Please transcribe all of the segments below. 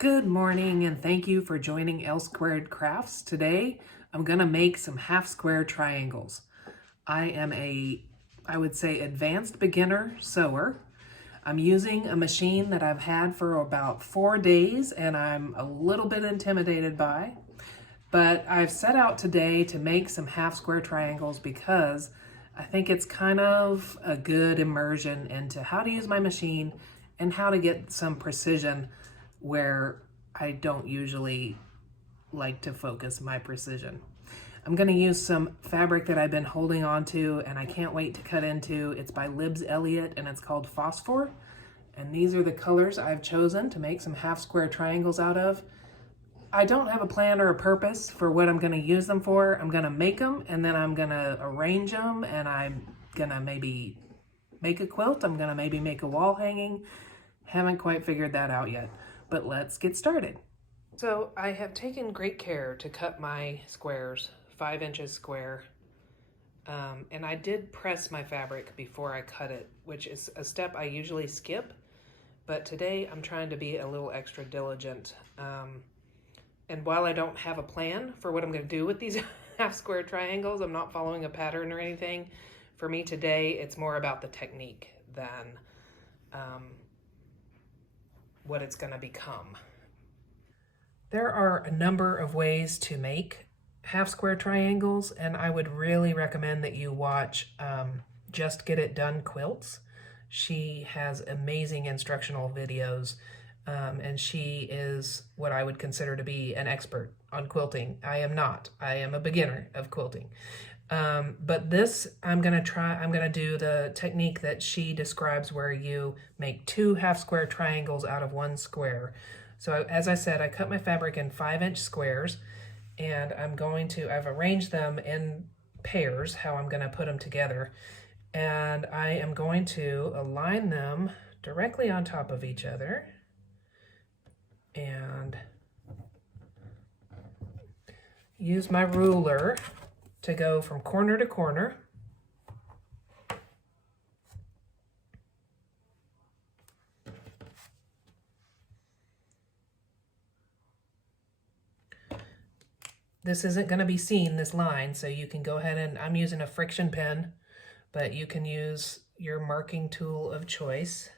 Good morning and thank you for joining L Squared Crafts. Today I'm gonna make some half square triangles. I am I would say advanced beginner sewer. I'm using a machine that I've had for about 4 days and I'm a little bit intimidated by, but I've set out today to make some half square triangles because I think it's kind of a good immersion into how to use my machine and how to get some precision where I don't usually like to focus my precision. I'm going to use some fabric that I've been holding on to and I can't wait to cut into. It's by Libs Elliott and it's called Phosphor. And these are the colors I've chosen to make some half square triangles out of. I don't have a plan or a purpose for what I'm going to use them for. I'm going to make them and then I'm going to arrange them and I'm going to maybe make a quilt. I'm going to maybe make a wall hanging. Haven't quite figured that out yet. But let's get started. So I have taken great care to cut my squares 5 inches square. And I did press my fabric before I cut it, which is a step I usually skip. But today I'm trying to be a little extra diligent. And while I don't have a plan for what I'm going to do with these half square triangles, I'm not following a pattern or anything. For me today, it's more about the technique than what it's going to become. There are a number of ways to make half square triangles, and I would really recommend that you watch Just Get It Done Quilts. She has amazing instructional videos, and she is what I would consider to be an expert on quilting. I am not. I am a beginner of quilting. But this, I'm going to do the technique that she describes where you make 2 half square triangles out of 1 square. So as I said, I cut my fabric in 5-inch squares and I've arranged them in pairs, how I'm going to put them together. And I am going to align them directly on top of each other and use my ruler to go from corner to corner. This isn't going to be seen, this line, so you can go ahead and, I'm using a friction pen, but you can use your marking tool of choice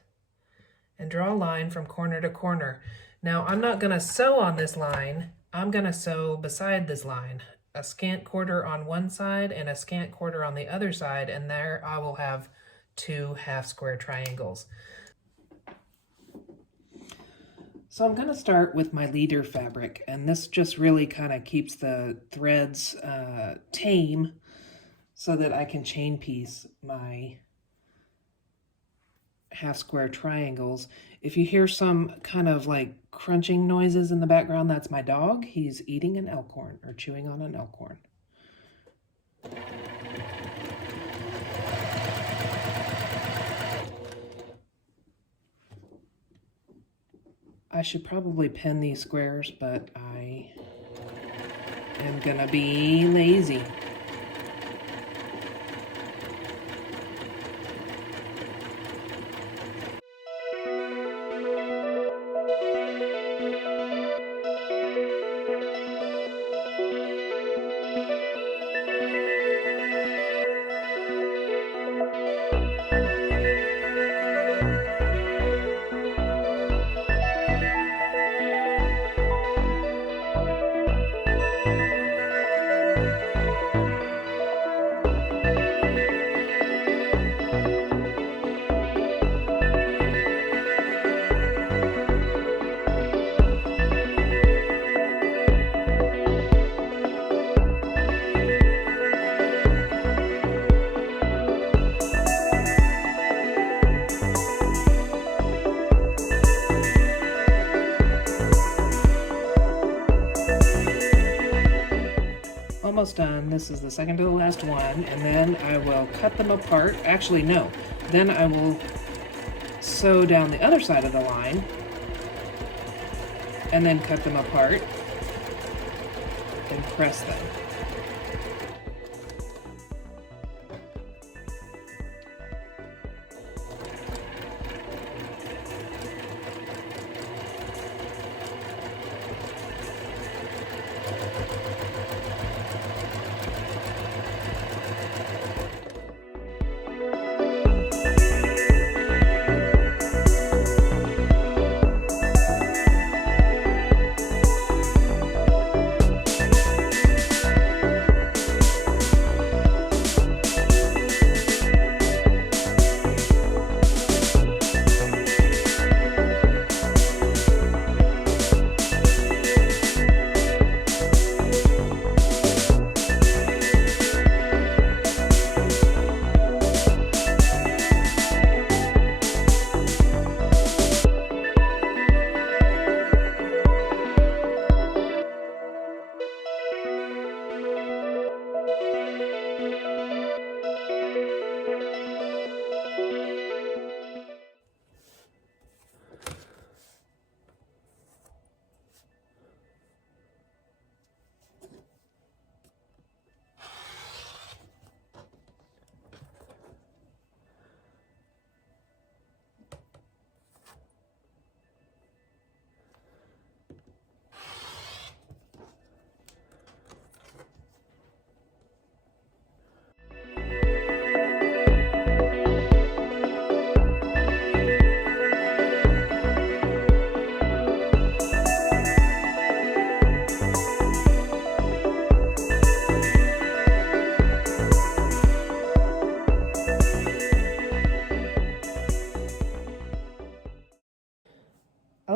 and draw a line from corner to corner. Now, I'm not going to sew on this line. I'm going to sew beside this line. A scant quarter on one side and a scant quarter on the other side, and there I will have 2 half square triangles. So I'm going to start with my leader fabric, and this just really kind of keeps the threads tame so that I can chain piece my half square triangles. If you hear some kind of like crunching noises in the background, that's my dog. He's eating an elkhorn or chewing on an elkhorn. I should probably pin these squares, but I am gonna be lazy. Almost done. This is the second to the last one, and then I will cut them apart. Actually, no. Then I will sew down the other side of the line and then cut them apart and press them.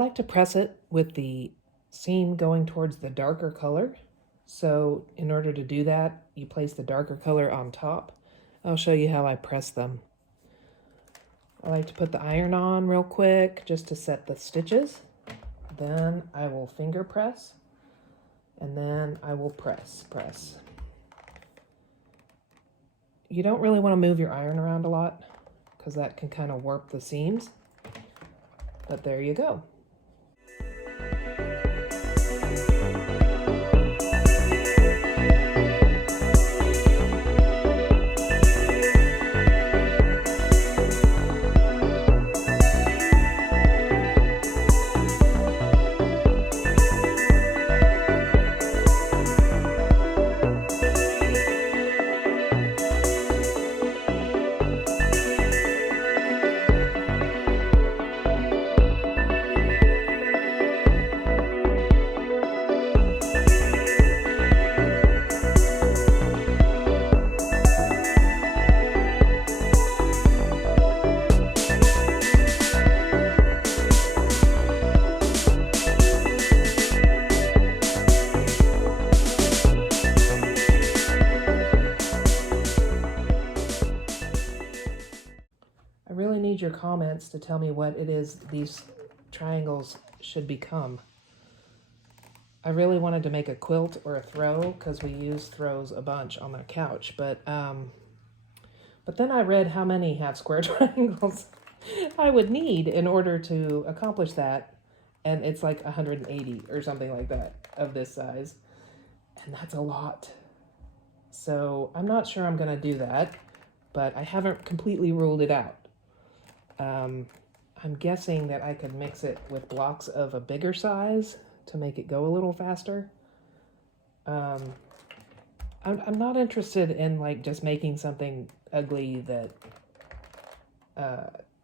like to press it with the seam going towards the darker color. So in order to do that, you place the darker color on top. I'll show you how I press them. I like to put the iron on real quick just to set the stitches. Then I will finger press, and then I will press. You don't really want to move your iron around a lot because that can kind of warp the seams, but there you go. I really need your comments to tell me what it is these triangles should become. I really wanted to make a quilt or a throw because we use throws a bunch on the couch, but then I read how many half square triangles I would need in order to accomplish that, and it's like 180 or something like that of this size, and that's a lot. So I'm not sure I'm going to do that, but I haven't completely ruled it out. I'm guessing that I could mix it with blocks of a bigger size to make it go a little faster. I'm not interested in like just making something ugly that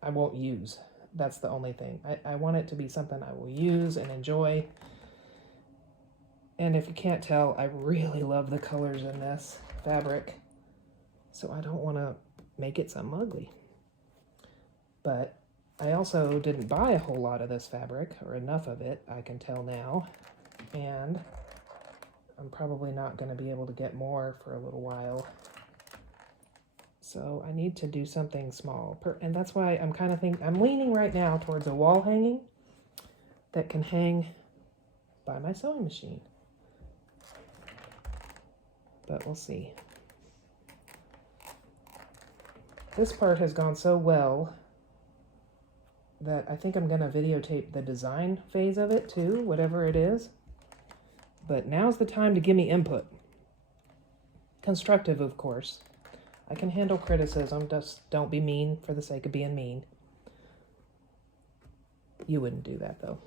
I won't use. That's the only thing. I want it to be something I will use and enjoy. And if you can't tell, I really love the colors in this fabric. So I don't want to make it something ugly. But I also didn't buy a whole lot of this fabric, or enough of it, I can tell now. And I'm probably not going to be able to get more for a little while. So I need to do something small. And that's why I'm kind of thinking, I'm leaning right now towards a wall hanging that can hang by my sewing machine. But we'll see. This part has gone so well that I think I'm going to videotape the design phase of it too, whatever it is. But now's the time to give me input. Constructive, of course. I can handle criticism, just don't be mean for the sake of being mean. You wouldn't do that, though.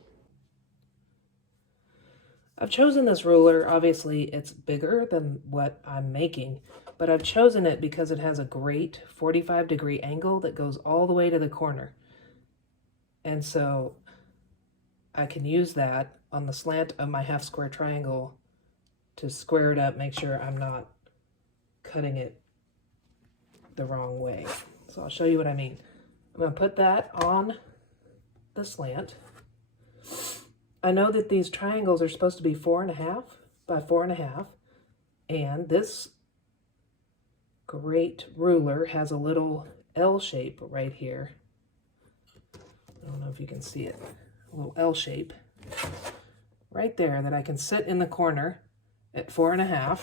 I've chosen this ruler. Obviously, it's bigger than what I'm making, but I've chosen it because it has a great 45-degree angle that goes all the way to the corner. And so I can use that on the slant of my half square triangle to square it up, make sure I'm not cutting it the wrong way. So I'll show you what I mean. I'm going to put that on the slant. I know that these triangles are supposed to be 4.5 by 4.5, and this great ruler has a little L shape right here. I don't know if you can see it. A little L shape right there that I can sit in the corner at 4.5.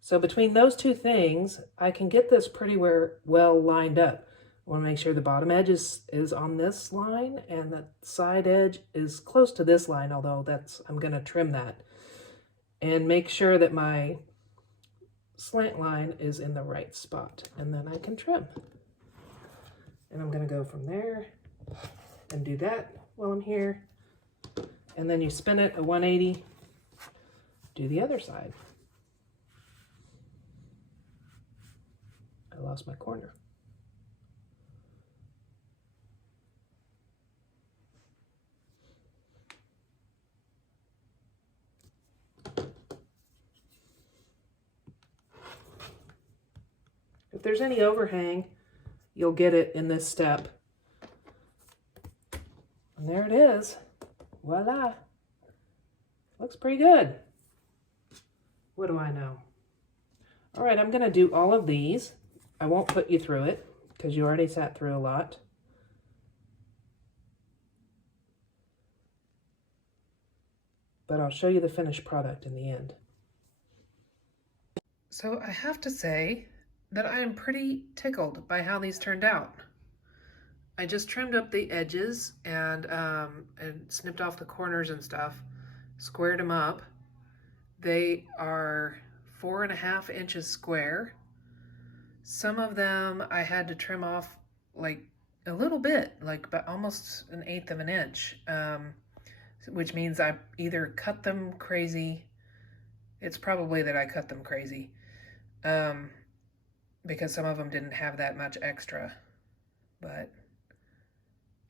So between those two things, I can get this pretty well lined up. I want to make sure the bottom edge is on this line and the side edge is close to this line, although I'm going to trim that. And make sure that my slant line is in the right spot. And then I can trim. And I'm going to go from there and do that while I'm here. And then you spin it a 180, do the other side. I lost my corner. If there's any overhang, you'll get it in this step. And there it is. Voila. Looks pretty good. What do I know? All right, I'm going to do all of these. I won't put you through it because you already sat through a lot. But I'll show you the finished product in the end. So I have to say that I am pretty tickled by how these turned out. I just trimmed up the edges and snipped off the corners and stuff, squared them up. They are 4.5 inches square. Some of them I had to trim off like a little bit, like about almost 1/8 of an inch, which means I either cut them crazy. It's probably that I cut them crazy because some of them didn't have that much extra. But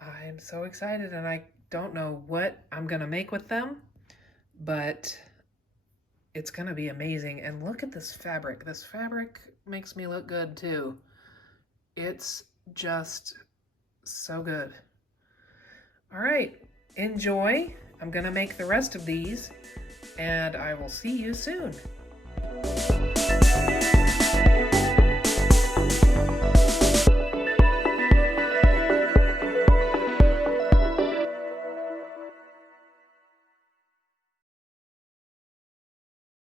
I'm so excited, and I don't know what I'm going to make with them, but it's going to be amazing. And look at this fabric. This fabric makes me look good too. It's just so good. All right, enjoy. I'm going to make the rest of these, and I will see you soon.